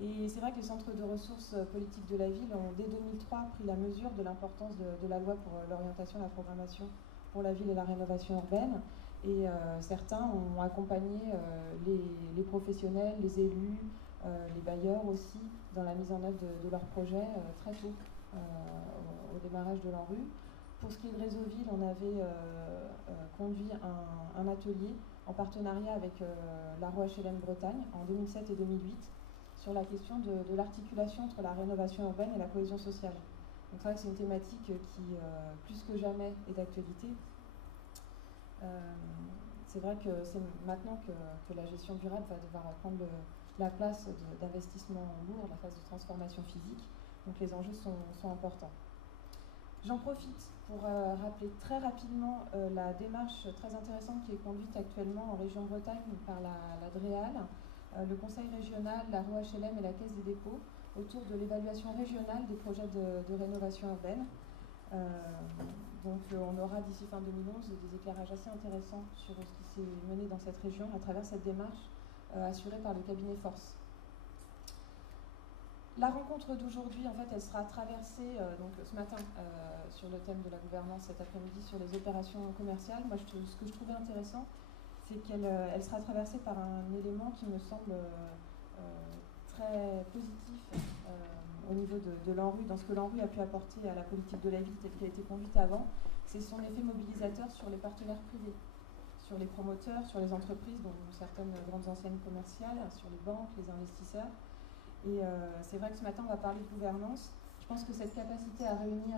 Et c'est vrai que les centres de ressources politiques de la ville ont, dès 2003, pris la mesure de l'importance de la loi pour l'orientation et la programmation pour la ville et la rénovation urbaine. Et certains ont accompagné les professionnels, les élus, les bailleurs aussi, dans la mise en œuvre de leurs projets très tôt, au démarrage de l'ANRU. Pour ce qui est de Réseau Ville, on avait conduit un atelier en partenariat avec la HLM Bretagne en 2007 et 2008 sur la question de l'articulation entre la rénovation urbaine et la cohésion sociale. Donc c'est vrai que c'est une thématique qui, plus que jamais, est d'actualité. C'est vrai que c'est maintenant que la gestion durable va devoir prendre la place d'investissement lourd, la phase de transformation physique. Donc les enjeux sont importants. J'en profite pour rappeler très rapidement la démarche très intéressante qui est conduite actuellement en région Bretagne par la DREAL, le Conseil régional, la HLM et la Caisse des dépôts autour de l'évaluation régionale des projets de rénovation urbaine. Donc on aura d'ici fin 2011 des éclairages assez intéressants sur ce qui s'est mené dans cette région à travers cette démarche assurée par le cabinet Force. La rencontre d'aujourd'hui, en fait, elle sera traversée donc ce matin sur le thème de la gouvernance, cet après-midi sur les opérations commerciales. Moi, ce que je trouvais intéressant, c'est qu'elle sera traversée par un élément qui me semble très positif au niveau de l'ANRU, dans ce que l'ANRU a pu apporter à la politique de la ville telle qu'elle a été conduite avant. C'est son effet mobilisateur sur les partenaires privés, sur les promoteurs, sur les entreprises, dont certaines grandes enseignes commerciales, sur les banques, les investisseurs. Et c'est vrai que ce matin, on va parler de gouvernance. Je pense que cette capacité à réunir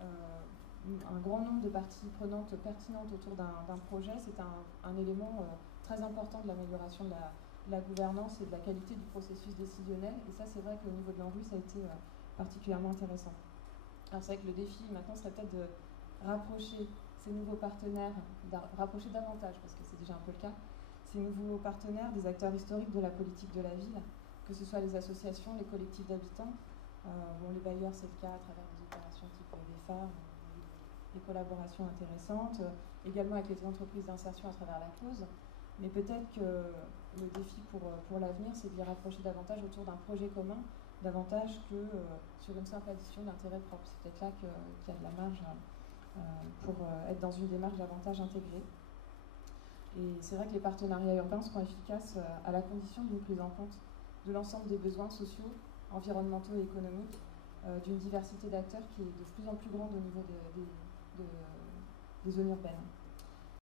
un grand nombre de parties prenantes pertinentes autour d'un projet, c'est un élément très important de l'amélioration de la gouvernance et de la qualité du processus décisionnel. Et ça, c'est vrai qu'au niveau de l'ANRU, ça a été particulièrement intéressant. Alors c'est vrai que le défi maintenant serait peut-être de rapprocher ces nouveaux partenaires, rapprocher davantage, parce que c'est déjà un peu le cas, ces nouveaux partenaires des acteurs historiques de la politique de la ville, que ce soit les associations, les collectifs d'habitants. Bon, les bailleurs, c'est le cas à travers des opérations type des phares, des collaborations intéressantes, également avec les entreprises d'insertion à travers la cause. Mais peut-être que le défi pour l'avenir, c'est de les rapprocher davantage autour d'un projet commun, davantage que sur une simple addition d'intérêts propres. C'est peut-être là qu'il y a de la marge pour être dans une démarche davantage intégrée. Et c'est vrai que les partenariats urbains seront efficaces à la condition d'une prise en compte de l'ensemble des besoins sociaux, environnementaux et économiques, d'une diversité d'acteurs qui est de plus en plus grande au niveau des zones urbaines.